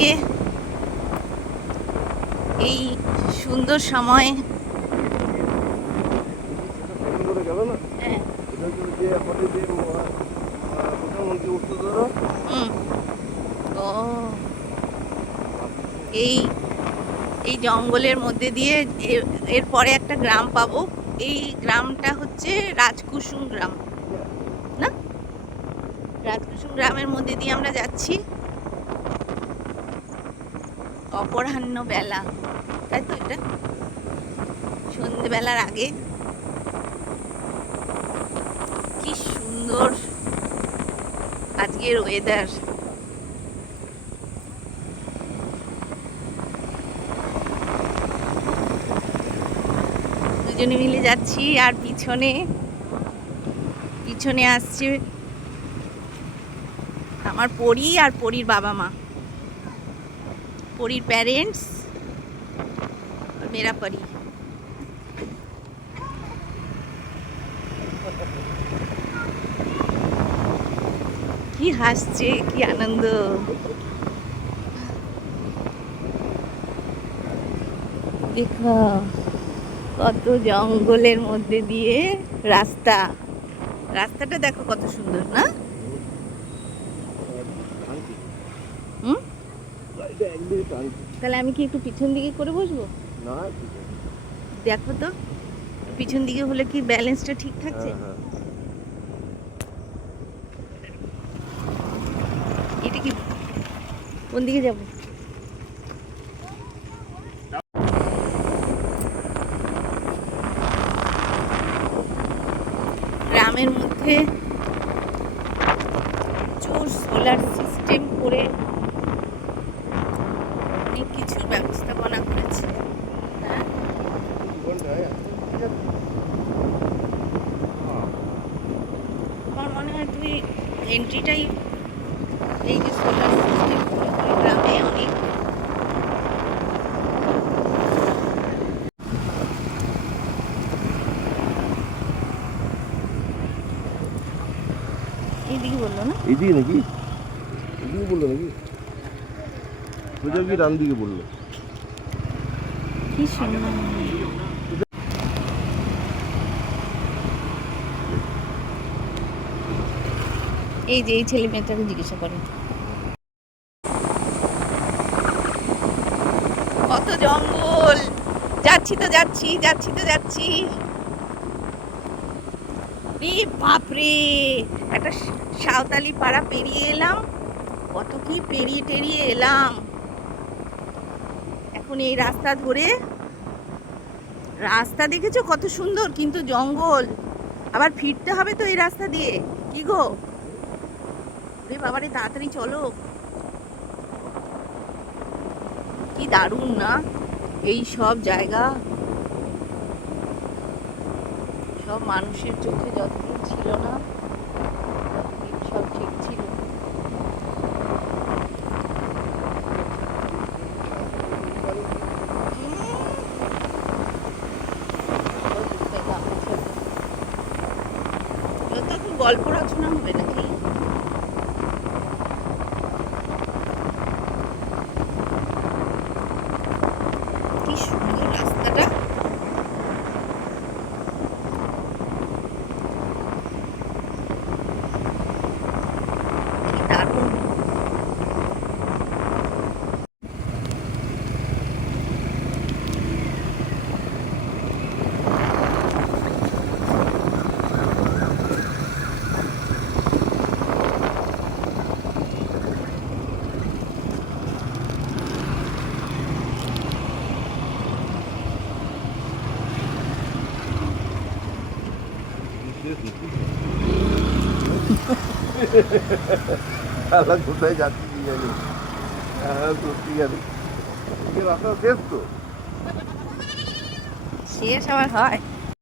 আজকে এই সুন্দর সময়। এই এই জঙ্গলের মধ্যে দিয়ে এরপরে একটা গ্রাম পাবো। এই গ্রামটা হচ্ছে রাজকুসুম গ্রাম, না? রাজকুসুম গ্রামের মধ্যে দিয়ে আমরা যাচ্ছি অপরাহ্ন বেলা, তাই তো? এটা সন্ধ্যেবেলার আগে। কি সুন্দর আজকের ওয়েদার। দুজনে মিলে যাচ্ছি, আর পিছনে পিছনে আসছে আমার পরি আর পরির বাবা মা, পরির প্যারেন্টস আর মেরা পরি। কি হাসছে, কি আনন্দ! দেখো কত জঙ্গলের মধ্যে দিয়ে রাস্তাটা দেখো কত সুন্দর, না? তাহলে আমি কি একটু পিছন দিকে করে বসবো? দেখো তো পিছন দিকে হলে কি ব্যালেন্সটা ঠিক থাকছে? এটা কি কোন দিকে যাব? গ্রামের মধ্যে প্রচুর সোলার সিস্টেম করে অনেক কিছুর ব্যবস্থাপনা করেছে। আমার মনে হয় তুমি এন্ট্রিটাই এই যে সোলার সিস্টেম করে গ্রামে অনেক। এইদিকে বললো না? এইদিকে নাকি? এইদিকে বললো নাকি? সোজা কি ডান দিকে বললো? কি সুন্দর! এই যে এই ছেলে মেয়েটাকে জিজ্ঞাসা করে কত জঙ্গল। যাচ্ছি তো যাচ্ছি, যাচ্ছি তো যাচ্ছি। বাপরে, একটা সাঁওতালি পাড়া পেরিয়ে এলাম, কত কি পেরিয়ে টেরিয়ে এলাম। এখন এই রাস্তা ধরে, রাস্তা দেখেছো কত সুন্দর, কিন্তু জঙ্গল। আবার ফিরতে হবে তো এই রাস্তা দিয়ে। কি গো রে বাবারে, তাড়াতাড়ি চলো। কি দারুণ না এই সব জায়গা! সব মানুষের চোখে যতদিন ছিল না, ততদিন সব ঠিক ছিল। তখন গল্প রচনা হবে নাকি? কি সুন্দর রাস্তাটা! দারুণ। কোথায় যাচ্ছি কি জানি। সত্যি জানি রাস্তা শেষ তো, শেষ আবার হয়?